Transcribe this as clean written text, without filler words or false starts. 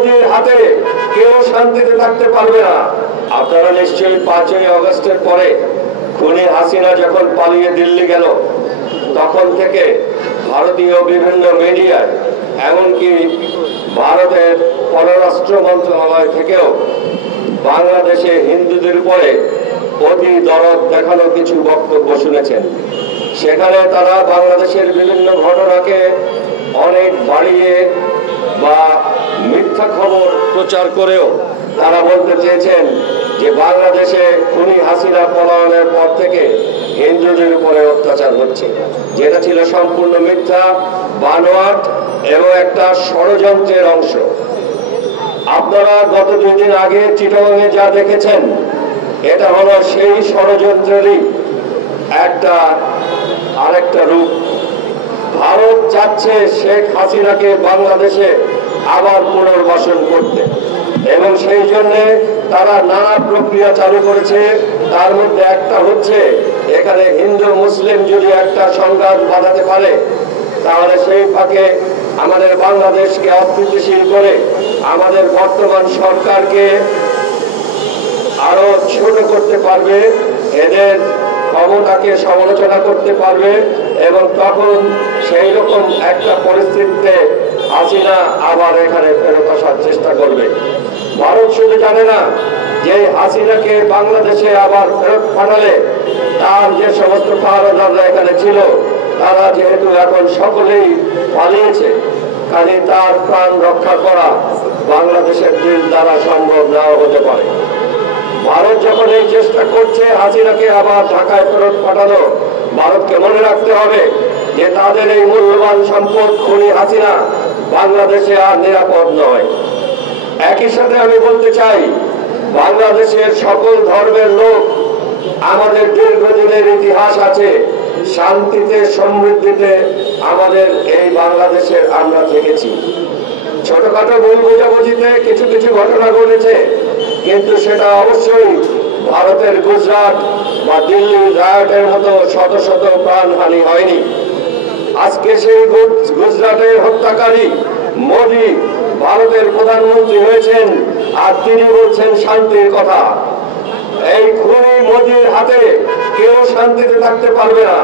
মোদির হাতে কেউ শান্তিতে থাকতে পারবে না। আপনারা নিশ্চয়ই 5ই আগস্টের পরে খুনি হাসিনা যখন পালিয়ে দিল্লি গেল, তখন থেকে ভারতীয় বিভিন্ন মিডিয়ায়, এমনকি ভারতের পররাষ্ট্র মন্ত্রণালয় থেকেও বাংলাদেশে হিন্দুদের উপরে অতি দরদ দেখানো কিছু বক্তব্য শুনেছেন। সেখানে তারা বাংলাদেশের বিভিন্ন ঘটনাকে অনেক বাড়িয়ে বা মিথ্যা খবর প্রচার করেও তারা বলতে চেয়েছেন যে বাংলাদেশে খুনি হাসিনা পলায়নের পর থেকে হিন্দুদের উপরে অত্যাচার হচ্ছে, যেটা ছিল সম্পূর্ণ মিথ্যা, বানোয়াট এবং একটা ষড়যন্ত্রের অংশ। আপনারা গত 2 দিন আগে চিটাগাংয়ে যা দেখেছেন, এটা হলো সেই ষড়যন্ত্রেরই আরেকটা রূপ। ভারত চাচ্ছে শেখ হাসিনাকে বাংলাদেশে আবার পুনর্বাসন করতে, এবং সেই জন্য তারা নানা প্রক্রিয়া চালু করেছে। তার মধ্যে একটা হচ্ছে, এখানে হিন্দু মুসলিম যদি একটা সংঘাত বাঁধাতে পারে, তাহলে সেই ফাঁকে আমাদের বাংলাদেশকে অস্থিতিশীল করে আমাদের বর্তমান সরকারকে আরো ছোট করতে পারবে, এদের ক্ষমতাকে সমালোচনা করতে পারবে, এবং তখন সেই রকম একটা পরিস্থিতিতে হাসিনা আবার এখানে ফেরত আসার চেষ্টা করবে। ভারত শুধু জানে না যে হাসিনাকে বাংলাদেশে আবার ফেরত পাঠালে তার যে সমস্ত পাহারাদাররা এখানে ছিল, তারা যেহেতু এখন সকলেই পালিয়েছে, কাজে তার প্রাণ রক্ষা করা বাংলাদেশের দিল দ্বারা সম্ভব নাও হতে পারে। ভারত যখন এই চেষ্টা করছে হাসিনাকে আবার ঢাকায় ফেরত পাঠানো, ভারতকে মনে রাখতে হবে যে তাদের এই মূল্যবান সম্পদ খুনি হাসিনা বাংলাদেশে আর নিরাপদ নয়। একই সাথে আমি বলতে চাই, বাংলাদেশের সকল ধর্মের লোক, আমাদের দীর্ঘদিনের ইতিহাস আছে, শান্তিতে সমৃদ্ধিতে আমাদের এই বাংলাদেশের আমরা থেকেছি। ছোটখাটো ভুল বোঝাবুঝিতে কিছু কিছু ঘটনা ঘটেছে, কিন্তু সেটা অবশ্যই ভারতের গুজরাট বা দিল্লির রায়টের মতো শত শত প্রাণহানি হয়নি। আজকে সেই গুজরাটের হত্যাকারী মোদি ভারতের প্রধানমন্ত্রী হয়েছেন, আর তিনি বলছেন শান্তির কথা। এই খুনি মোদির হাতে কেউ শান্তিতে থাকতে পারবে না।